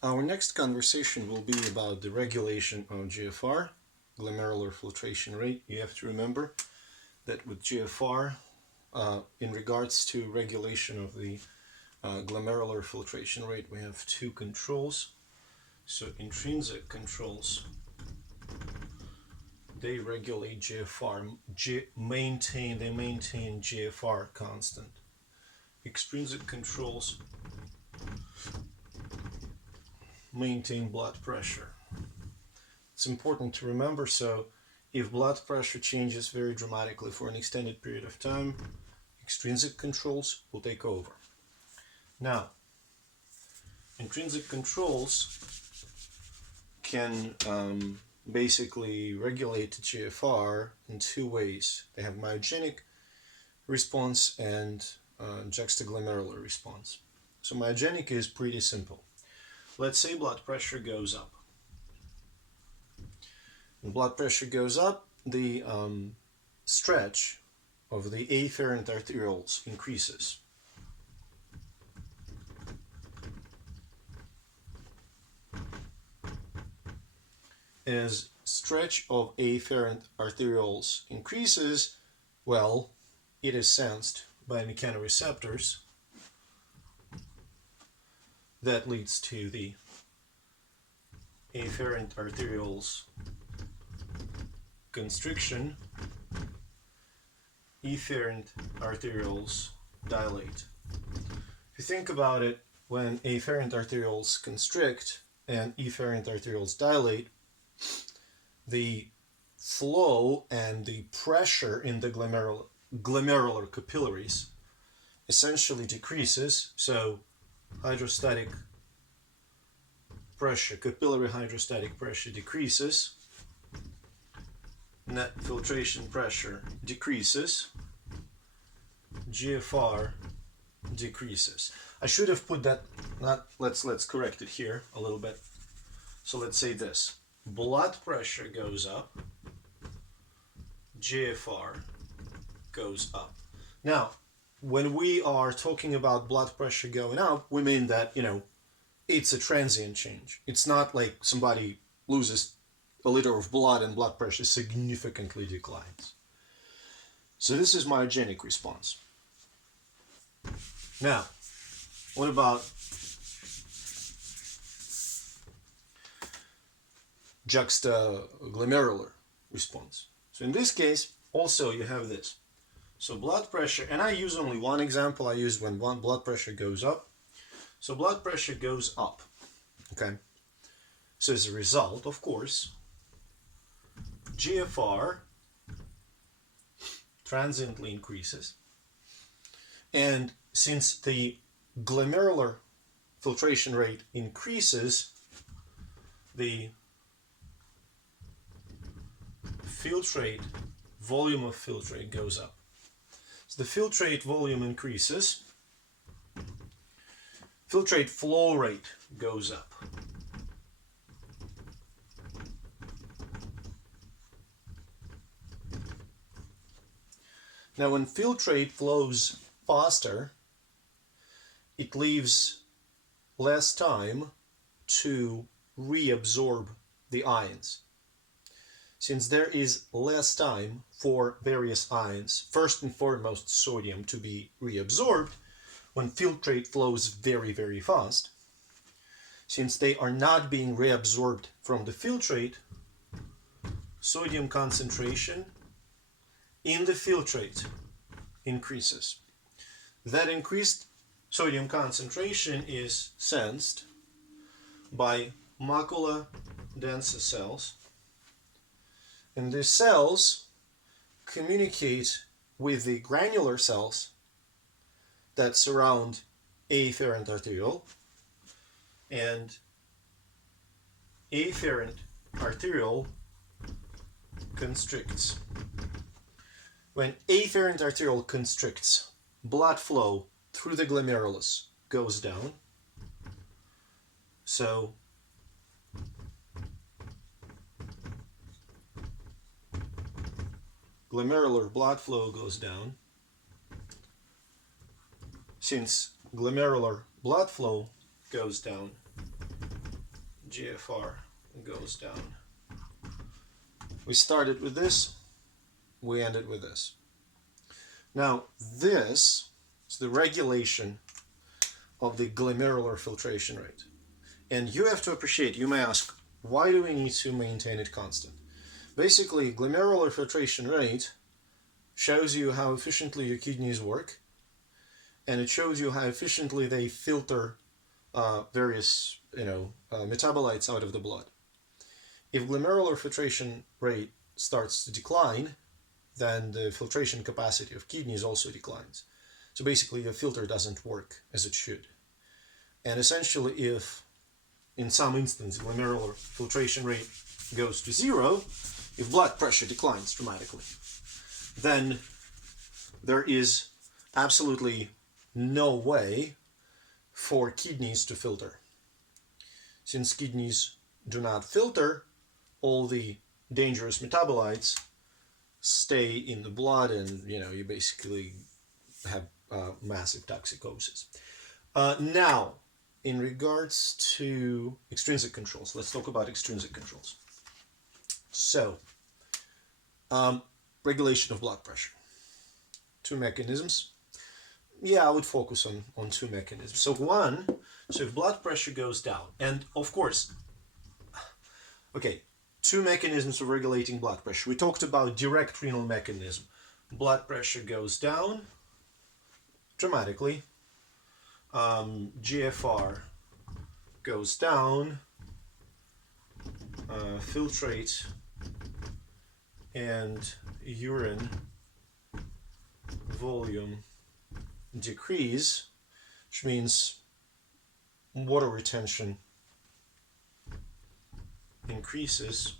Our next conversation will be about the regulation of GFR, glomerular filtration rate. You have to remember that with GFR, in regards to regulation of the glomerular filtration rate, we have two controls. So intrinsic controls, they regulate GFR, they maintain GFR constant. Extrinsic controls maintain blood pressure. It's important to remember, so if blood pressure changes very dramatically for an extended period of time, extrinsic controls will take over. Now, intrinsic controls can basically regulate GFR in two ways. They have myogenic response and juxtaglomerular response. So myogenic is pretty simple. Let's say blood pressure goes up. When blood pressure goes up, the stretch of the afferent arterioles increases. As stretch of afferent arterioles increases, well, it is sensed by mechanoreceptors. That leads to the afferent arterioles constriction. Efferent arterioles dilate. If you think about it, when afferent arterioles constrict and efferent arterioles dilate, the flow and the pressure in the glomerular capillaries essentially decreases. So hydrostatic pressure, capillary hydrostatic pressure decreases, net filtration pressure decreases, GFR decreases. I should have put that, let's correct it here a little bit. So let's say this: blood pressure goes up, GFR goes up. Now, when we are talking about blood pressure going up, we mean that, it's a transient change. It's not like somebody loses a liter of blood and blood pressure significantly declines. So this is myogenic response. Now, what about juxtaglomerular response? So in this case, also you have this. So blood pressure, and I use only one example. I use when blood pressure goes up. So blood pressure goes up, okay? So as a result, of course, GFR transiently increases. And since the glomerular filtration rate increases, the volume of filtrate goes up. So the filtrate volume increases, filtrate flow rate goes up. Now, when filtrate flows faster, it leaves less time to reabsorb the ions. Since there is less time for various ions, first and foremost sodium, to be reabsorbed, when filtrate flows very, very fast, since they are not being reabsorbed from the filtrate, sodium concentration in the filtrate increases. That increased sodium concentration is sensed by macula densa cells, and these cells communicate with the granular cells that surround afferent arteriole, and afferent arteriole constricts. When afferent arteriole constricts, blood flow through the glomerulus goes down. So glomerular blood flow goes down. Since glomerular blood flow goes down, GFR goes down. We started with this, we ended with this. Now this is the regulation of the glomerular filtration rate. And you have to appreciate, you may ask, why do we need to maintain it constant? Basically, glomerular filtration rate shows you how efficiently your kidneys work, and it shows you how efficiently they filter various metabolites out of the blood. If glomerular filtration rate starts to decline, then the filtration capacity of kidneys also declines. So basically the filter doesn't work as it should. And essentially, if in some instance glomerular filtration rate goes to 0, if blood pressure declines dramatically, then there is absolutely no way for kidneys to filter. Since kidneys do not filter, all the dangerous metabolites stay in the blood, and you basically have massive toxicosis. Now, in regards to extrinsic controls, let's talk about extrinsic controls. So, regulation of blood pressure. Two mechanisms. Yeah, I would focus on two mechanisms. So if blood pressure goes down, and of course, okay, two mechanisms of regulating blood pressure. We talked about direct renal mechanism. Blood pressure goes down dramatically. GFR goes down. Filtrate and urine volume decrease, which means water retention increases,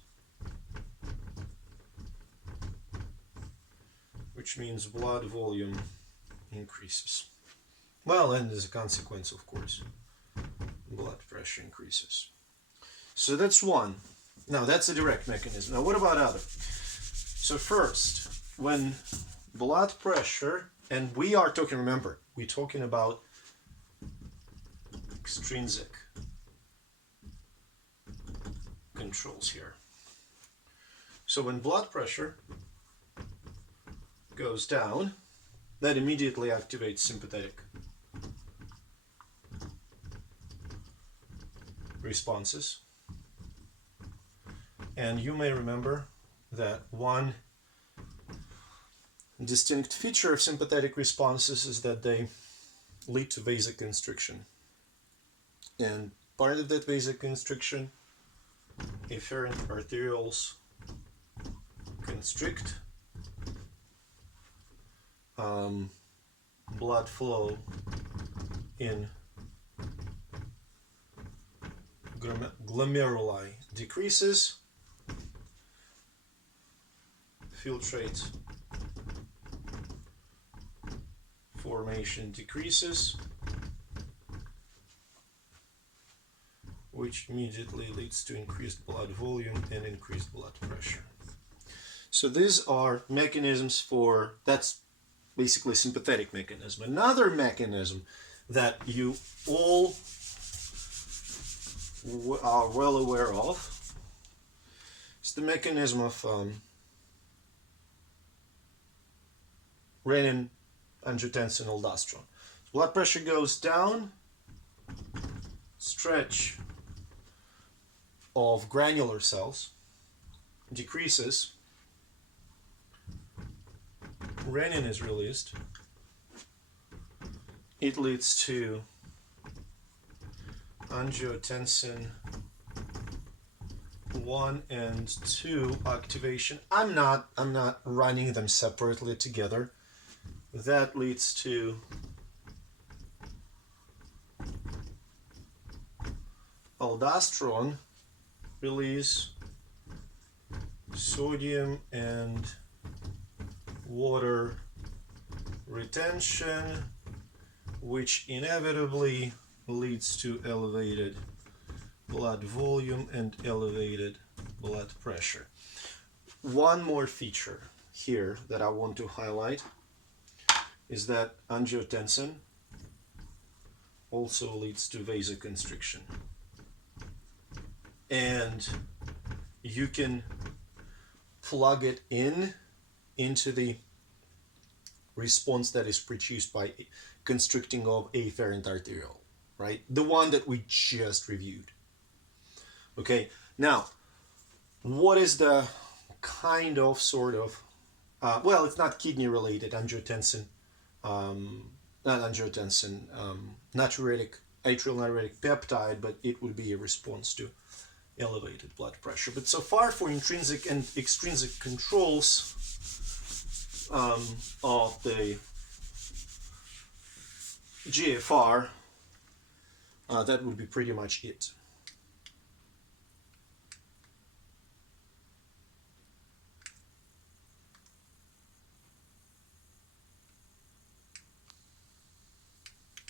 which means blood volume increases. Well, and as a consequence, of course, blood pressure increases. So that's one. Now, that's a direct mechanism. Now, what about other? So first, when blood pressure, and we are talking, remember, we're talking about extrinsic controls here. So when blood pressure goes down, that immediately activates sympathetic responses. And you may remember that one distinct feature of sympathetic responses is that they lead to vasoconstriction. And part of that vasoconstriction, efferent arterioles constrict, blood flow in glomeruli decreases, filtrate formation decreases, which immediately leads to increased blood volume and increased blood pressure. So these are mechanisms for, that's basically sympathetic mechanism. Another mechanism that you all are well aware of is the mechanism of renin, angiotensin, aldosterone. Blood pressure goes down, stretch of granular cells decreases, renin is released. It leads to angiotensin 1 and 2 activation. I'm not running them separately together. That leads to aldosterone release, sodium and water retention, which inevitably leads to elevated blood volume and elevated blood pressure. One more feature here that I want to highlight is that angiotensin also leads to vasoconstriction. and you can plug it into the response that is produced by constricting of afferent arteriole, right? The one that we just reviewed. Okay, now, what is the kind of sort of, well, it's not kidney related, angiotensin, not angiotensin, natriuretic, atrial natriuretic peptide, but it would be a response to elevated blood pressure. But so far for intrinsic and extrinsic controls of the GFR, that would be pretty much it.